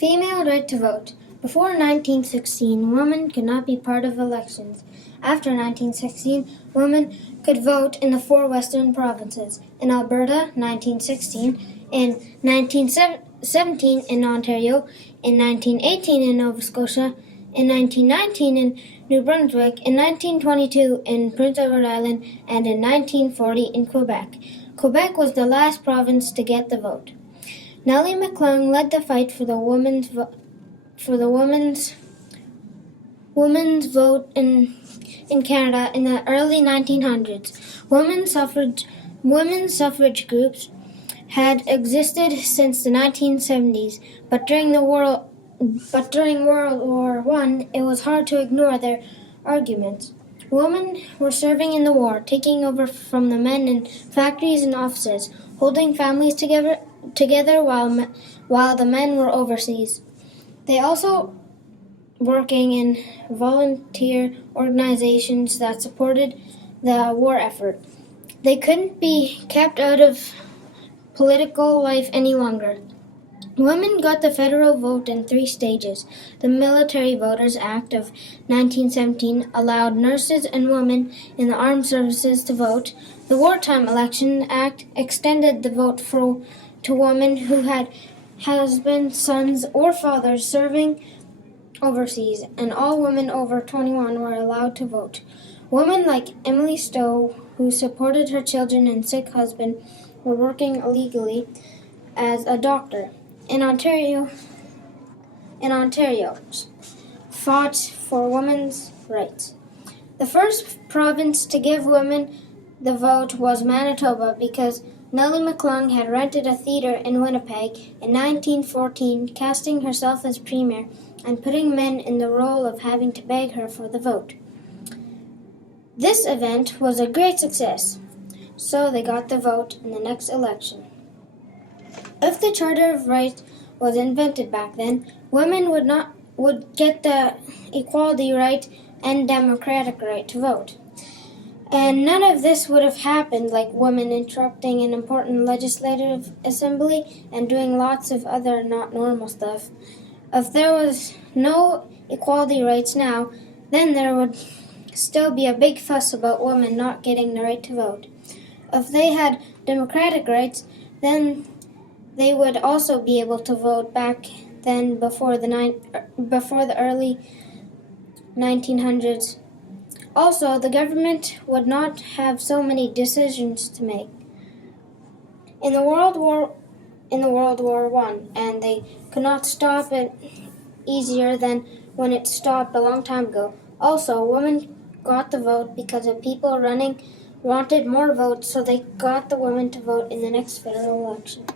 Female right to vote. Before 1916, women could not be part of elections. After 1916, women could vote in the four western provinces: in Alberta, 1916, in 1917 in Ontario, in 1918 in Nova Scotia, in 1919 in New Brunswick, in 1922 in Prince Edward Island, and in 1940 in Quebec. Quebec was the last province to get the vote. Nellie McClung led the fight for the women's vote in Canada in the early 1900s. Women's suffrage groups had existed since the 1970s, but during World War I, it was hard to ignore their arguments. Women were serving in the war, taking over from the men in factories and offices, holding families together while the men were overseas. They also working in volunteer organizations that supported the war effort. They couldn't be kept out of political life any longer. Women got the federal vote in 3 stages. The Military Voters Act of 1917 allowed nurses and women in the armed services to vote. The Wartime Election Act extended the vote to women who had husbands, sons, or fathers serving overseas, and all women over 21 were allowed to vote. Women like Emily Stowe, who supported her children and sick husband, were working illegally as a doctor. In Ontario, fought for women's rights. The first province to give women the vote was Manitoba because Nellie McClung had rented a theatre in Winnipeg in 1914, casting herself as premier and putting men in the role of having to beg her for the vote. This event was a great success, so they got the vote in the next election. If the Charter of Rights was invented back then, women would get the equality right and democratic right to vote. And none of this would have happened, like women interrupting an important legislative assembly and doing lots of other not normal stuff. If there was no equality rights now, then there would still be a big fuss about women not getting the right to vote. If they had democratic rights, then they would also be able to vote back then before the early 1900s. Also, the government would not have so many decisions to make. In the World War I, and they could not stop it easier than when it stopped a long time ago. Also, women got the vote because of people running wanted more votes, so they got the women to vote in the next federal election.